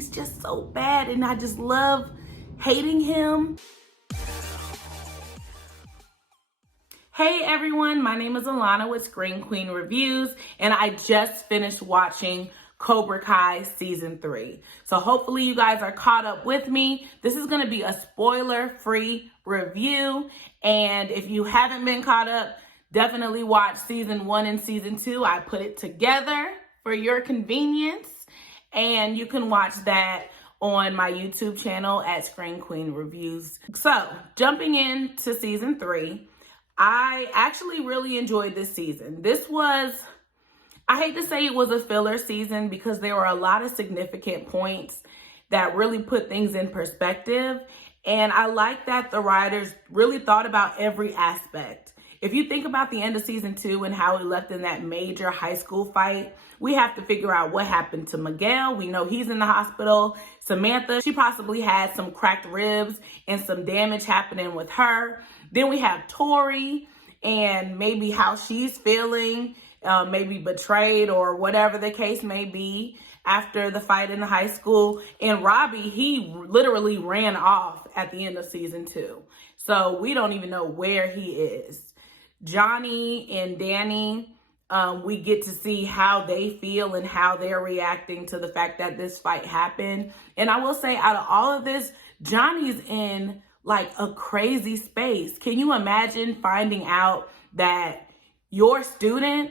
He's just so bad, and I just love hating him. Hey everyone, my name is Alana with ScreenQueenReviews, and I just finished watching Cobra Kai Season 3. So hopefully you guys are caught up with me. This is going to be a spoiler-free review, and if you haven't been caught up, definitely watch Season 1 and Season 2. I put it together for your convenience, and you can watch that on my YouTube channel at ScreenQueenReviews. So jumping into Season 3, I actually really enjoyed this season. This was, I hate to say it was a filler season because there were a lot of significant points that really put things in perspective. And I like that the writers really thought about every aspect. If you think about the end of Season 2 and how it left in that major high school fight, we have to figure out what happened to Miguel. We know he's in the hospital. Samantha, she possibly had some cracked ribs and some damage happening with her. Then we have Tori and maybe how she's feeling, maybe betrayed or whatever the case may be after the fight in the high school. And Robbie, he literally ran off at the end of Season 2. So we don't even know where he is. Johnny and Danny, we get to see how they feel and how they're reacting to the fact that this fight happened. And I will say, out of all of this, Johnny's in like a crazy space. Can you imagine finding out that your student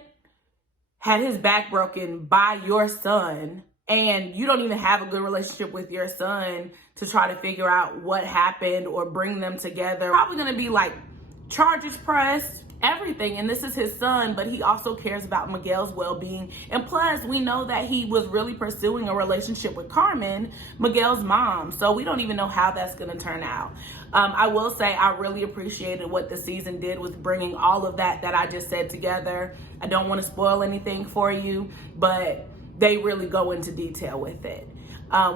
had his back broken by your son and you don't even have a good relationship with your son to try to figure out what happened or bring them together? Probably gonna be like charges pressed, everything. And this is his son, but he also cares about Miguel's well-being. And plus, we know that he was really pursuing a relationship with Carmen, Miguel's mom. So we don't even know how that's going to turn out. I will say I really appreciated what the season did with bringing all of that I just said together. I don't want to spoil anything for you, but they really go into detail with it.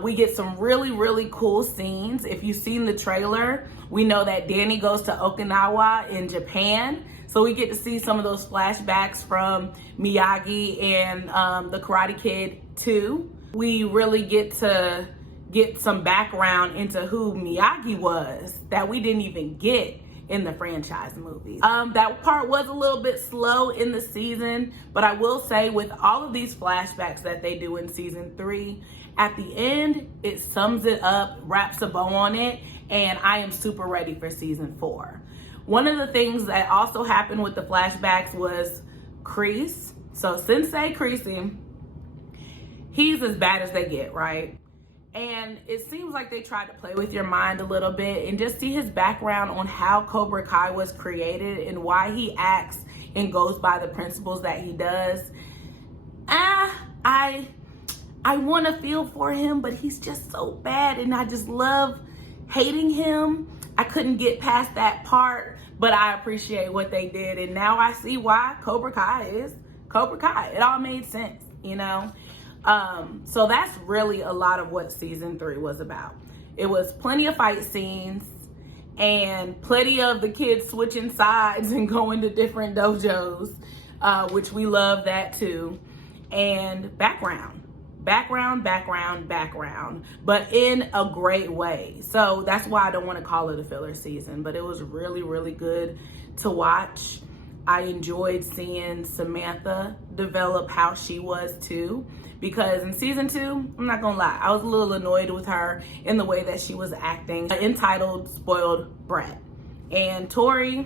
We get some really, really cool scenes. If you've seen the trailer, we know that Danny goes to Okinawa in Japan. So we get to see some of those flashbacks from Miyagi and the Karate Kid 2. We really get to get some background into who Miyagi was that we didn't even get in the franchise movies. That part was a little bit slow in the season, but I will say with all of these flashbacks that they do in Season 3, at the end, it sums it up, wraps a bow on it, and I am super ready for Season 4. One of the things that also happened with the flashbacks was Kreese. So Sensei Kreese, he's as bad as they get, right? And it seems like they tried to play with your mind a little bit and just see his background on how Cobra Kai was created and why he acts and goes by the principles that he does. I want to feel for him, but he's just so bad, and I just love hating him. I couldn't get past that part, but I appreciate what they did, and now I see why Cobra Kai is Cobra Kai. It all made sense, you know? So that's really a lot of what Season 3 was about. It was plenty of fight scenes and plenty of the kids switching sides and going to different dojos, which we love that too, and background, but in a great way. So that's why I don't want to call it a filler season, but it was really, really good to watch. I enjoyed seeing Samantha develop how she was too, because in Season 2, I'm not gonna lie, I was a little annoyed with her in the way that she was acting, an entitled, spoiled brat. And Tori,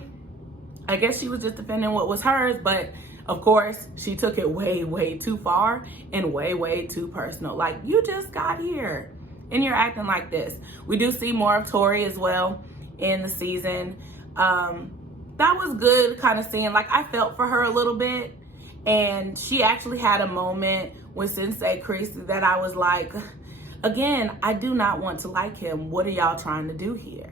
I guess she was just defending what was hers, but of course, she took it way, way too far and way, way too personal. Like, you just got here and you're acting like this. We do see more of Tori as well in the season. That was good, kind of seeing, like, I felt for her a little bit. And she actually had a moment with Sensei Kreese that I was like, again, I do not want to like him. What are y'all trying to do here?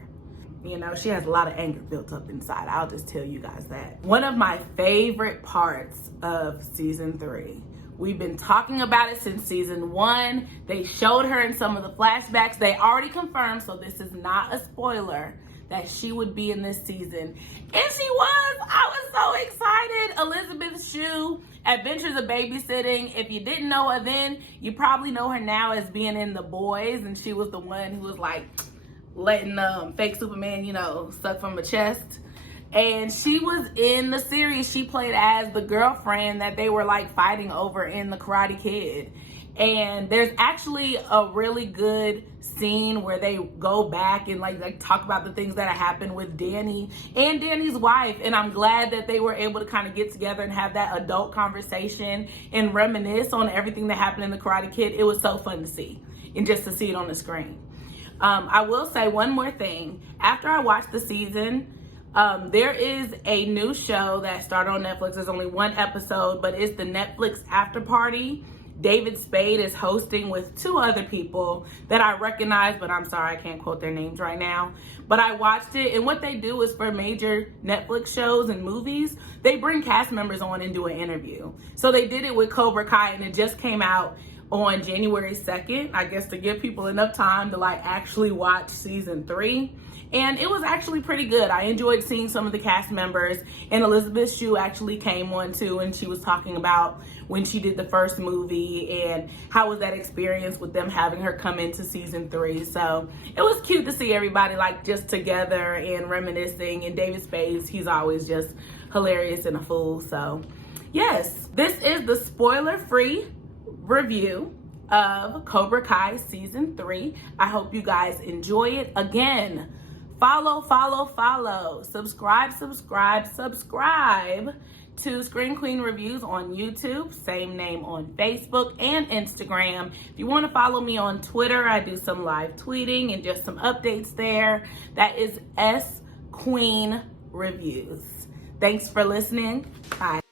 You know, she has a lot of anger built up inside. I'll just tell you guys that. One of my favorite parts of Season 3, we've been talking about it since Season 1. They showed her in some of the flashbacks. They already confirmed, so this is not a spoiler, that she would be in this season. And she was. I was so excited. Elizabeth Shue, Adventures of Babysitting. If you didn't know her then, you probably know her now as being in The Boys, and she was the one who was like letting fake Superman, you know, suck from a chest. And she was in the series. She played as the girlfriend that they were like fighting over in The Karate Kid. And there's actually a really good scene where they go back and like talk about the things that happened with Danny and Danny's wife. And I'm glad that they were able to kind of get together and have that adult conversation and reminisce on everything that happened in The Karate Kid. It was so fun to see, and just to see it on the screen. I will say one more thing. After I watched the season, there is a new show that started on Netflix. There's only one episode, but it's the Netflix After Party. David Spade is hosting with 2 other people that I recognize, but I'm sorry, I can't quote their names right now. But I watched it, and what they do is for major Netflix shows and movies, they bring cast members on and do an interview. So they did it with Cobra Kai, and it just came out on January 2nd, I guess to give people enough time to like actually watch season 3. And it was actually pretty good. I enjoyed seeing some of the cast members, and Elizabeth Shue actually came on too, and she was talking about when she did the first movie and how was that experience with them having her come into season 3. So it was cute to see everybody like just together and reminiscing. And David Spade, he's always just hilarious and a fool. So yes, this is the spoiler-free review of Cobra Kai season 3. I hope you guys enjoy it. Again, follow, subscribe to Screen Reviews on YouTube, same name on Facebook and Instagram. If you want to follow me on Twitter, I do some live tweeting and just some updates there. That is ScreenQueenReviews. Thanks for listening. Bye.